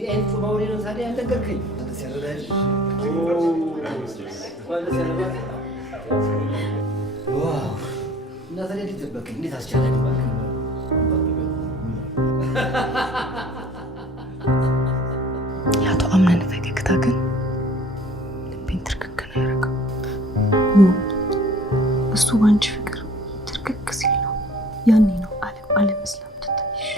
እንዴ አይቶ ማውሪ ነው ታዲያ ያልነገርከኝ? ተሰረዳሽ ዋው እና ታዲያ ልትበቀኝ እንዴት አስቻለኝ ባክ ያቶ አምነን ፈገግታ ግን ልቤን ትርክክ ነው ያደረገው። እሱ ባንቺ ፍቅር ትርክክ ሲል ነው ያኔ ነው ዓለም መስላ ትታይሽ።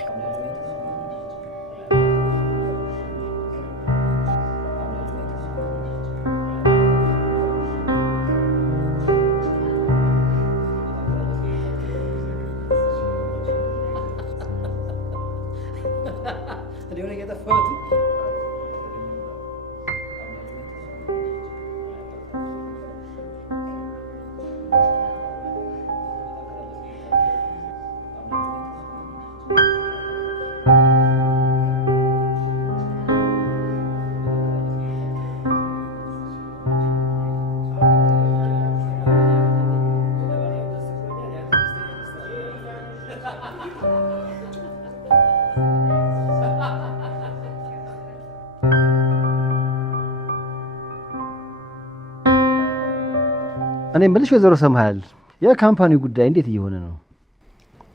እኔ የምልሽ ወይዘሮ ሰምሃል የካምፓኒው ጉዳይ እንዴት እየሆነ ነው?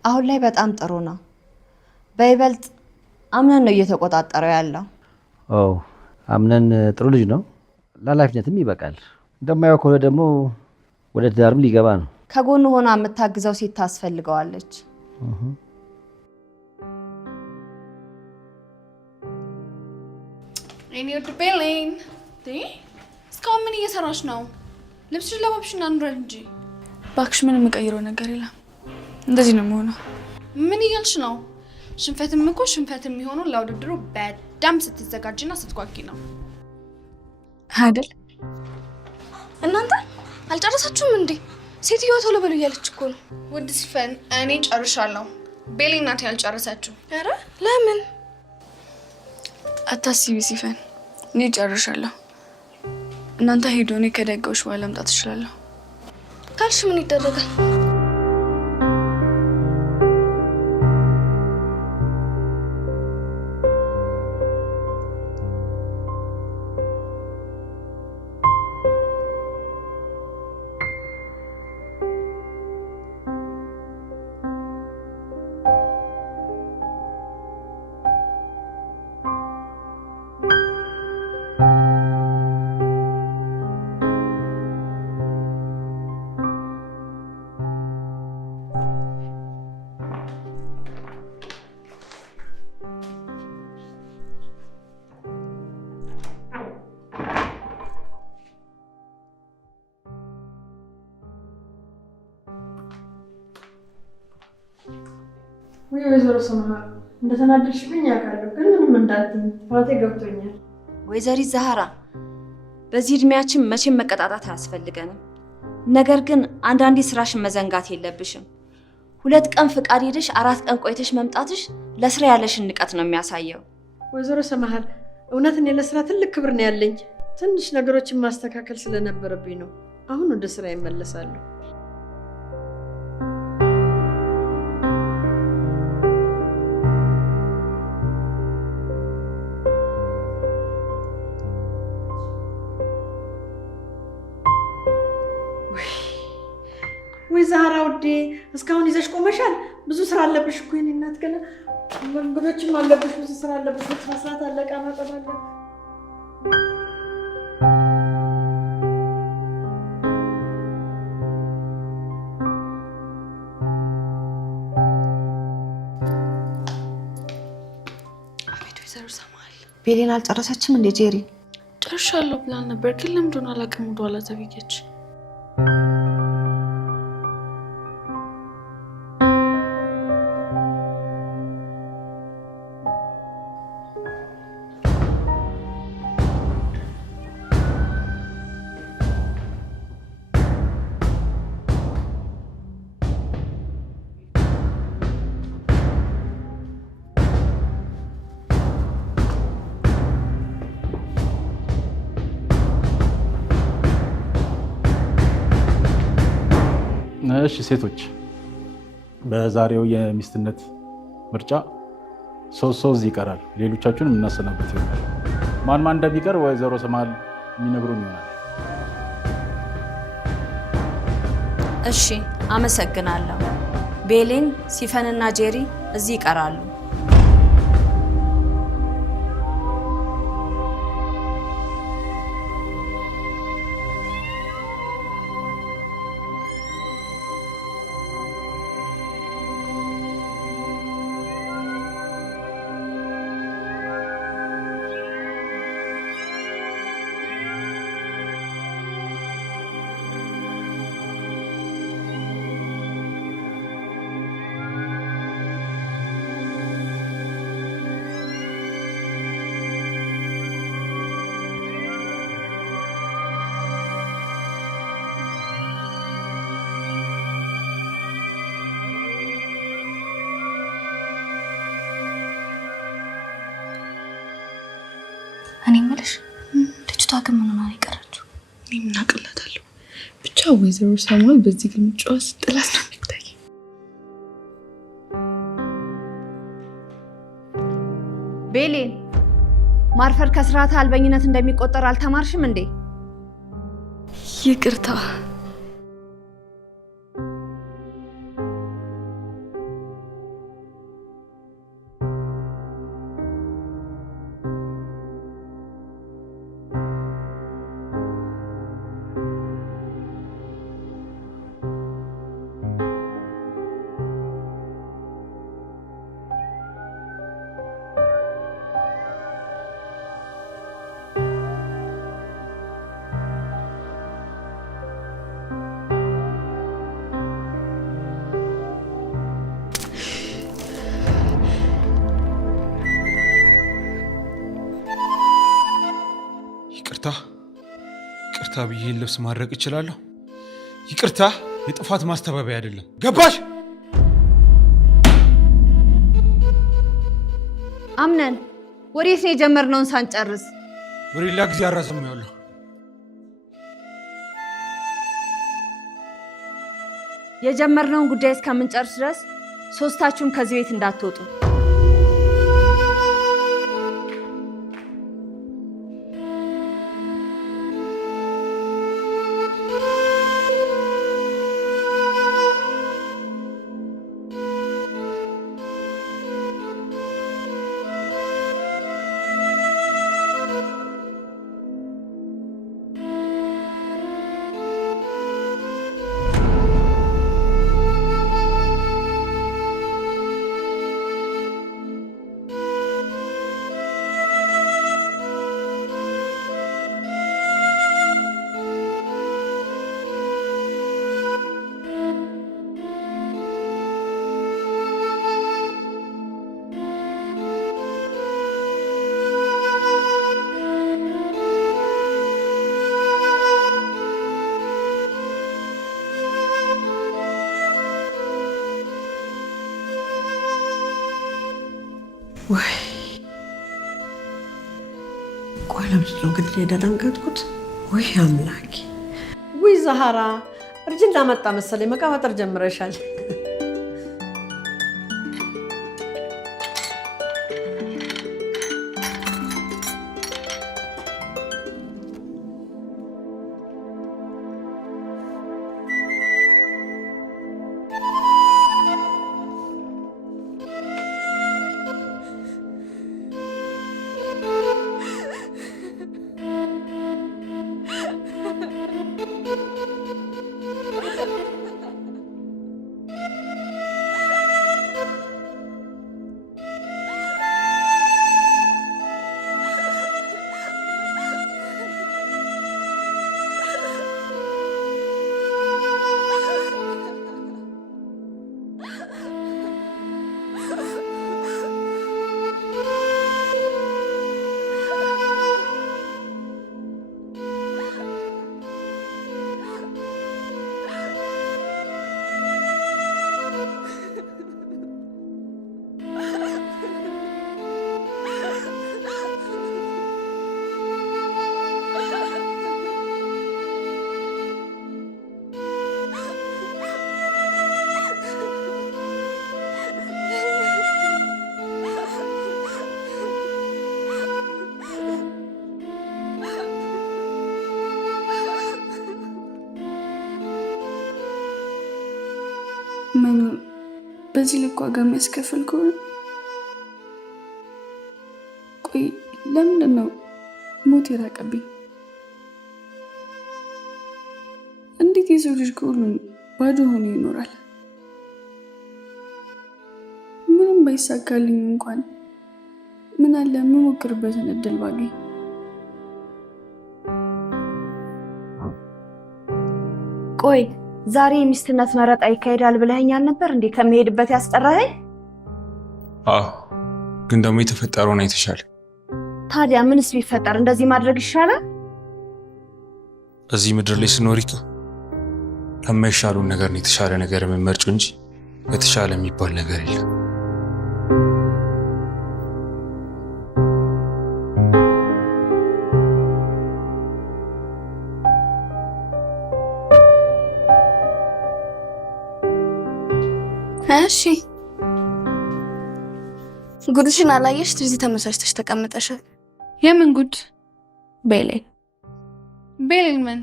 አሁን ላይ በጣም ጥሩ ነው። በይበልጥ አምነን ነው እየተቆጣጠረው ያለው። ኦ አምነን ጥሩ ልጅ ነው፣ ለኃላፊነትም ይበቃል። እንደማየው ከሆነ ደግሞ ወደ ትዳርም ሊገባ ነው። ከጎኑ ሆና የምታግዘው ሴት ታስፈልገዋለች። እኔ ወድ ቤሌን እስካሁን ምን እየሰራሽ ነው? ልብስሽ ለባብሽና እንውረድ እንጂ። ባክሽ ምንም የምቀይረው ነገር የለም። እንደዚህ ነው የምሆነው። ምን እያልሽ ነው? ሽንፈትም እኮ ሽንፈት የሚሆነው ለውድድሩ በጣም ስትዘጋጅና ስትጓጊ ነው አይደል? እናንተ አልጨረሳችሁም እንዴ? ሴትዮዋ ቶሎ በሉ እያለች እኮ ነው። ውድ ሲፈን እኔ ጨርሻለሁ። ቤሌ ናት ያልጨረሰችው። ኧረ ለምን? አታስቢ ሲፈን፣ እኔ ጨርሻለሁ። እናንተ ሄዶ እኔ ከደቂቃዎች በኋላ መምጣት እችላለሁ ካልሽ ምን ይደረጋል? ወይዘሮ ሰምሃል እንደተናደድሽብኝ ያውቃለሁ፣ ግን ምንም እንዳትኝ ፍራቴ ገብቶኛል። ወይዘሪት ዛህራ በዚህ እድሜያችን መቼም መቀጣጣት አያስፈልገንም። ነገር ግን አንዳንዴ ስራሽን መዘንጋት የለብሽም። 2 ቀን ፍቃድ ሄደሽ 4 ቀን ቆይተሽ መምጣትሽ ለስራ ያለሽን ንቀት ነው የሚያሳየው። ወይዘሮ ሰምሃል እውነት እኔ ለስራ ትልቅ ክብር ነው ያለኝ። ትንሽ ነገሮችን ማስተካከል ስለነበረብኝ ነው። አሁን ወደ ስራ ይመለሳለሁ። ወይ ዛህራ ውዴ እስካሁን ይዘሽ ቆመሻል። ብዙ ስራ አለብሽ እኮ የኔ እናት። ገና መንገዶችም አለብሽ፣ ብዙ ስራ አለብሽ። መስራት አለቃ ማጠብ አለ። አቤት ወይዘሮ ሰምሃል ቤሌን አልጨረሰችም እንዴ ጄሪ? ጨርሻለሁ ብላ ነበር፣ ግን ለምንድን አላውቅም ወደኋላ ተብዬች። እሺ ሴቶች፣ በዛሬው የሚስትነት ምርጫ ሰው እዚህ ይቀራል። ሌሎቻችሁን እናሰናበት ይሆናል። ማን እንደሚቀር ወይዘሮ ሰማል የሚነግሩን ይሆናል። እሺ፣ አመሰግናለሁ። ቤሌን፣ ሲፈንና ጄሪ እዚህ ይቀራሉ። እኔ የምልሽ ልጅቷ ግን ምን ሆና ነው የቀረችው? እኔ ምን አቅላታለሁ? ብቻ ወይዘሮ ሰማል በዚህ ግምጫዋ ስትላት ነው የሚታይ። ቤሌን፣ ማርፈር ከስርዓተ አልበኝነት እንደሚቆጠር አልተማርሽም እንዴ? ይቅርታ። ይቅርታ ብዬን ልብስ ማድረቅ እችላለሁ። ይቅርታ የጥፋት ማስተባበያ አይደለም። ገባሽ? አምነን ወዴት ነው የጀመርነውን ሳንጨርስ? ወደ ሌላ ጊዜ አራዝሜዋለሁ። የጀመርነውን ጉዳይ እስከምንጨርስ ድረስ ሶስታችሁም ከዚህ ቤት እንዳትወጡ። ወይ ቆይ፣ ለምንድን ነው ግን የደነገጥኩት? ወይ አምላኬ! ወይ ዛህራ፣ እርጅና መጣ መሰለኝ። መቀባጠር ጀምረሻል። መኖር በዚህ ልክ ዋጋ የሚያስከፍል ከሆነ ቆይ ለምንድን ነው ሞት የራቀብኝ? እንዴት የሰው ልጅ ከሁሉም ባዶ ሆኖ ይኖራል? ምንም ባይሳካልኝ እንኳን ምን አለ የምሞክርበትን እድል ባገኝ። ቆይ ዛሬ የሚስትነት መረጣ ይካሄዳል ብለኸኛል ነበር እንዴ? ከመሄድበት ያስጠራኸኝ? አዎ፣ ግን ደግሞ የተፈጠረው ነው የተሻለ። ታዲያ ምንስ ቢፈጠር እንደዚህ ማድረግ ይሻላል? እዚህ ምድር ላይ ስኖሪካ ከማይሻሉን ነገር ነው የተሻለ ነገር የምመርጭው እንጂ በተሻለ የሚባል ነገር የለም። እሺ ጉድሽን አላየሽ? እዚህ ተመሳጭተሽ ተቀምጠሻል። የምን ጉድ? ቤሌን ምን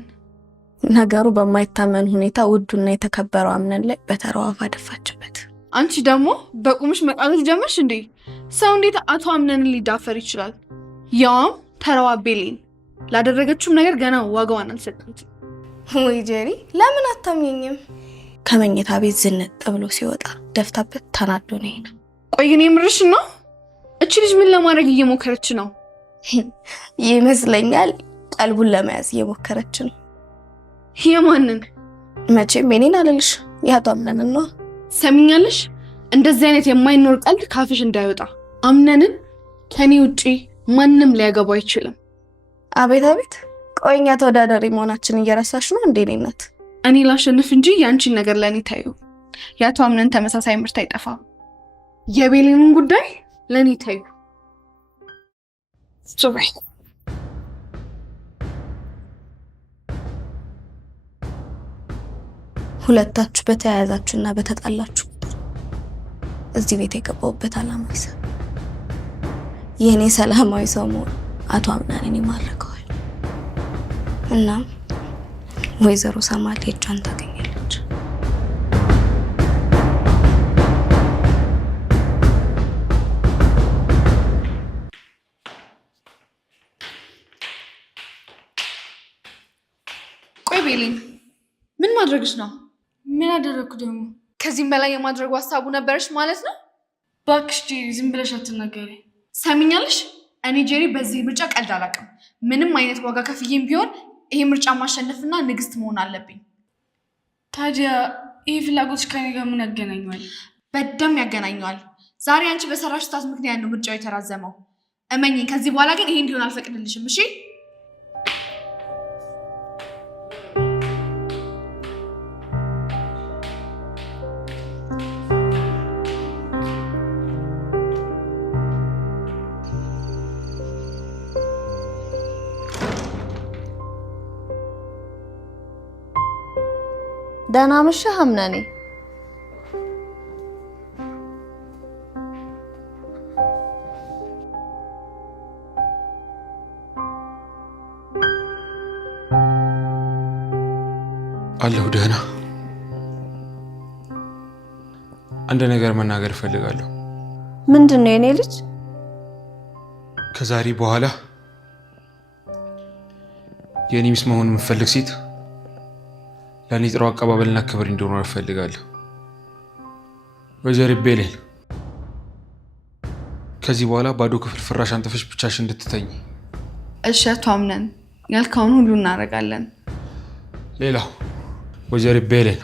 ነገሩ? በማይታመን ሁኔታ ውዱና የተከበረው አምነን ላይ በተራዋ አፍ አደፋችበት። አንቺ ደግሞ በቁምሽ መቃለት ጀመርሽ እንዴ? ሰው እንዴት አቶ አምነንን ሊዳፈር ይችላል? ያውም ተራዋ ቤሌን ላደረገችውም ነገር ገና ዋጋዋን አልሰጠችም። ወይ ጄሪ፣ ለምን አታምኘኝም? ከመኝታ ቤት ዝንጥ ብሎ ሲወጣ ደፍታበት ተናዶ ነው ሄደ። ቆይ ግን የምርሽ ነው? እቺ ልጅ ምን ለማድረግ እየሞከረች ነው? ይመስለኛል ቀልቡን ለመያዝ እየሞከረች ነው። የማንን? መቼም የኔን አልልሽ፣ ያቶ አምነንን ነው። ሰሚኛለሽ? እንደዚህ አይነት የማይኖር ቀልድ ካፍሽ እንዳይወጣ። አምነንን ከኔ ውጪ ማንም ሊያገባው አይችልም። አቤት አቤት! ቆይኛ ተወዳዳሪ መሆናችን እየረሳሽ ነው እንዴ? እኔነት እኔ ላሸንፍ እንጂ ያንቺን ነገር ለእኔ ታዩ። ያቶ አምነን ተመሳሳይ ምርት አይጠፋም። የቤሌንን ጉዳይ ለእኔ ታዩ። ሱባይ ሁለታችሁ በተያያዛችሁና በተጣላችሁ እዚህ ቤት የገባሁበት አላማ ይሰብ የእኔ ሰላማዊ ሰው መሆን አቶ አምነንን ይማርከዋል። እናም ወይዘሮ ሰማል እጇን ታገኛለች። ቆይ ቤሌን፣ ምን ማድረግሽ ነው? ምን አደረግኩ ደግሞ? ከዚህም በላይ የማድረጉ ሀሳቡ ነበረሽ ማለት ነው? እባክሽ ጄሪ፣ ዝም ብለሽ አትናገሪ። ሰሚኛለሽ? እኔ ጄሪ በዚህ ምርጫ ቀልድ አላውቅም። ምንም አይነት ዋጋ ከፍዬም ቢሆን ይሄ ምርጫ ማሸነፍና ንግስት መሆን አለብኝ። ታዲያ ይሄ ፍላጎትሽ ከኔ ጋር ምን ያገናኘዋል? በደም ያገናኘዋል። ዛሬ አንቺ በሰራሽ ስህተት ምክንያት ነው ምርጫው የተራዘመው። እመኝኝ፣ ከዚህ በኋላ ግን ይሄ እንዲሆን አልፈቅድልሽም። እሺ? ደህና መሸህ አምነኔ። አለሁ ደህና። አንድ ነገር መናገር እፈልጋለሁ። ምንድን ነው የኔ ልጅ? ከዛሬ በኋላ የኔ ሚስት መሆን የምፈልግ ሴት ለእኔ ጥሩ አቀባበልና ክብር እንዲኖር እፈልጋለሁ። ወይዘሮ ቤሌን ከዚህ በኋላ ባዶ ክፍል ፍራሽ አንጥፈሽ ብቻሽ እንድትተኝ። እሺ አቶ አምነን፣ ያልከውን ሁሉ እናደርጋለን። ሌላው ወይዘሮ ቤሌን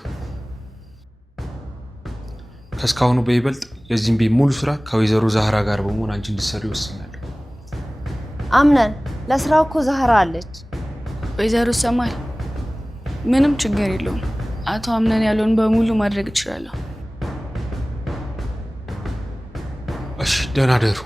ከእስካሁኑ በይበልጥ የዚህም ቤት ሙሉ ስራ ከወይዘሮ ዛህራ ጋር በመሆን አንቺ እንድትሰሪ ይወስናለሁ። አምነን፣ ለስራው እኮ ዛህራ አለች። ወይዘሮ ሰማል ምንም ችግር የለውም። አቶ አምነን ያለውን በሙሉ ማድረግ እችላለሁ። እሺ፣ ደህና ደሩ።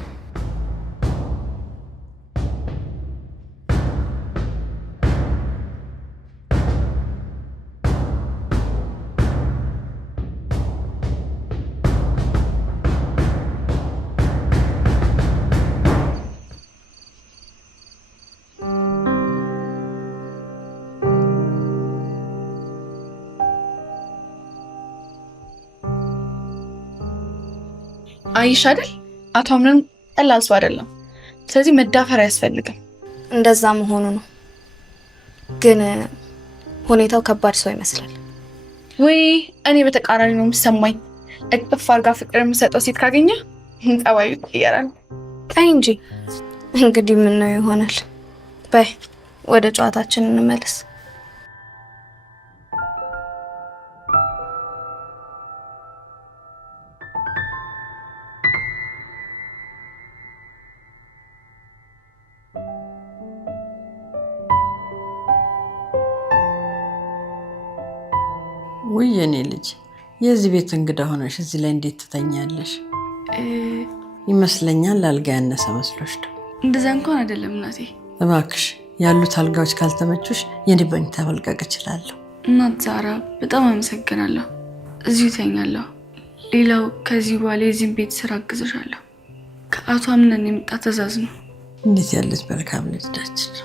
አይሽ አይደል? አቶ አምነን ቀላል ሰው አይደለም። ስለዚህ መዳፈር አያስፈልግም። እንደዛ መሆኑ ነው። ግን ሁኔታው ከባድ ሰው ይመስላል። ወይ እኔ በተቃራኒ ነው የሚሰማኝ። እቅፍ አድርጋ ፍቅር የምሰጠው ሴት ካገኘ ጸባዩ ይቀየራል። ታይ እንጂ እንግዲህ ምን ነው ይሆናል። በይ ወደ ጨዋታችን እንመለስ። ውይ የኔ ልጅ የዚህ ቤት እንግዳ ሆነሽ እዚህ ላይ እንዴት ትተኛለሽ? ይመስለኛል አልጋ ያነሰ መስሎሽ ነው። እንደዛ እንኳን አይደለም እናቴ። እባክሽ ያሉት አልጋዎች ካልተመቹሽ የኔ መኝታ መልቀቅ እችላለሁ። እናት ዛራ በጣም አመሰግናለሁ። እዚሁ ተኛለሁ። ሌላው ከዚህ በኋላ የዚህን ቤት ስራ አግዝሻለሁ። ከአቶ አምነን የመጣ ትዕዛዝ ነው። እንዴት ያለች መልካም ልጅ ናችን።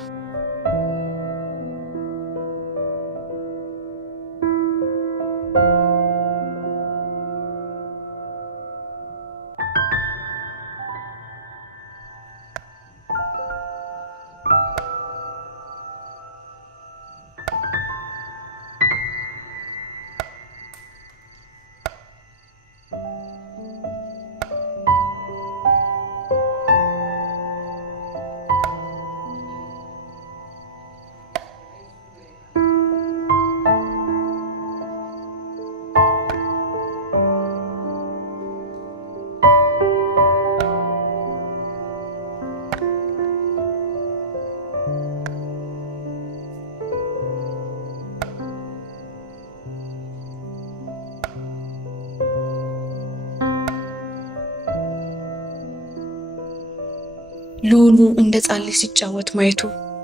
ሉሉ እንደ ጻሌ ሲጫወት ማየቱ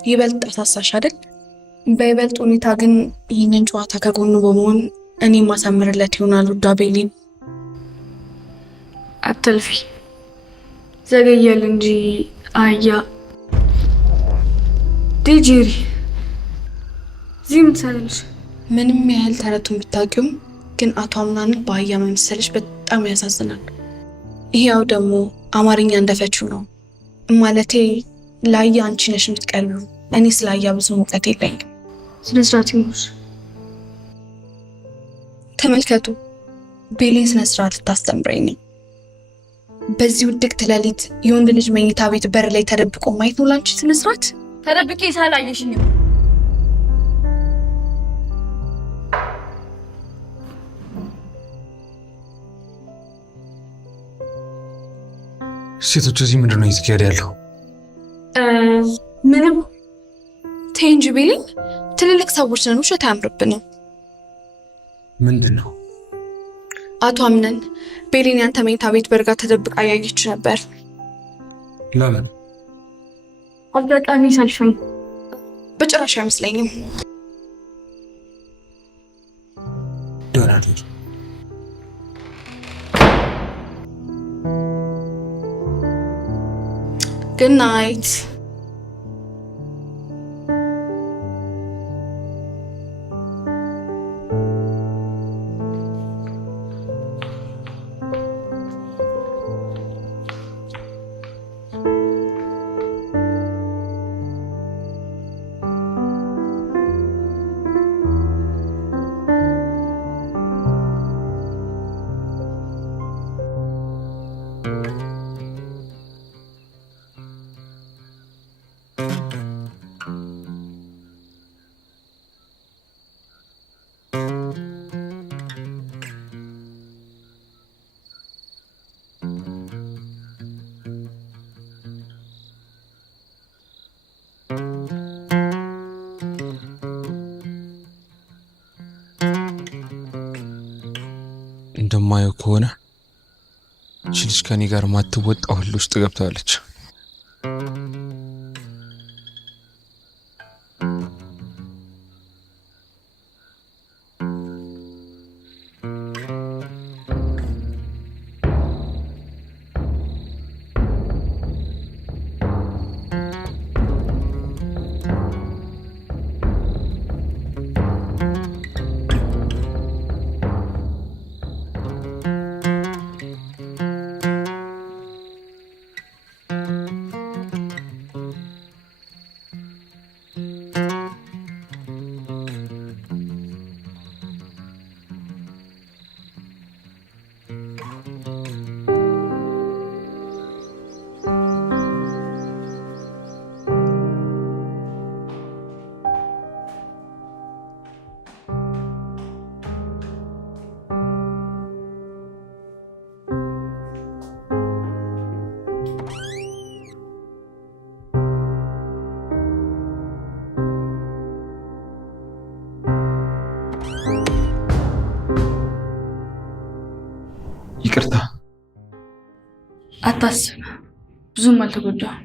ይበልጥ አሳሳሽ አይደል? በይበልጥ ሁኔታ ግን ይህንን ጨዋታ ከጎኑ በመሆን እኔ ማሳምርለት ይሆናል። ውዷ ቤሊን አትልፊ፣ ዘገየል እንጂ አያ ዲጂሪ ዚም ትሰልሽ። ምንም ያህል ተረቱን ብታውቂውም ግን አቶ አምናንን በአያ መመሰልሽ በጣም ያሳዝናል። ይሄው ደግሞ አማርኛ እንደፈችው ነው። ማለቴ ላያ አንቺ ነሽ የምትቀርቢው። እኔ ስላያ ብዙ እውቀት የለኝም። ስነ ስርዓት ይኑርሽ። ተመልከቱ፣ ቤሊን ስነ ስርዓት ልታስተምረኝ ነው። በዚህ ውድቅት ሌሊት የወንድ ልጅ መኝታ ቤት በር ላይ ተደብቆ ማየት ነው ላንቺ ስነ ስርዓት? ተደብቄ ሳላየሽኝ ሴቶች እዚህ ምንድን ነው እየተካሄደ ያለው? ምንም ተይ እንጂ ቤሊን፣ ትልልቅ ሰዎች ነን፣ ውሸት አያምርብንም። ምንድን ነው? አቶ አምነን ቤሊን ያንተ መኝታ ቤት በር ጋር ተደብቃ ያየች ነበር። ለምን? አጋጣሚ ሰልፈኝ። በጭራሽ አይመስለኝም። ዶናት Good night. እንደማየው ከሆነ እቺ ልጅ ከኔ ጋር ማትወጣው ሁሉ ውስጥ ገብታለች። ይቅርታ። አታስብ፣ ብዙም አልተጎዳም።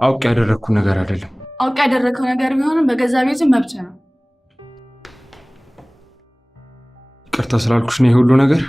አውቅ ያደረግኩ ነገር አይደለም። አውቅ ያደረግከው ነገር ቢሆንም በገዛ ቤት መብት ነው። ይቅርታ ስላልኩሽ ነው የሁሉ ነገር።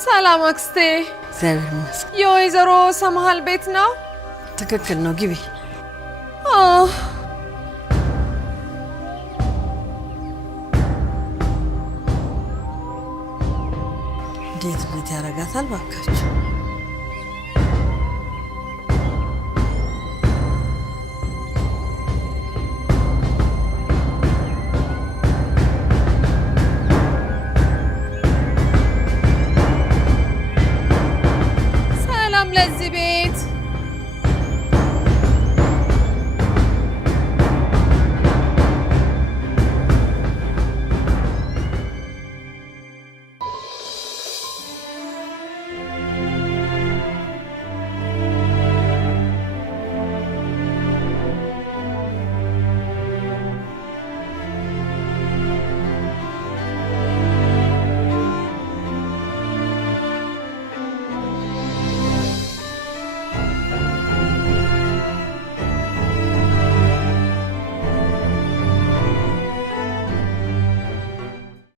ሰላም አክስቴ። እግዚአብሔር ይመስገን። የወይዘሮ ሰምሃል ቤት ነው? ትክክል ነው። ግቢ። እንዴት ያረጋታል ባካችሁ።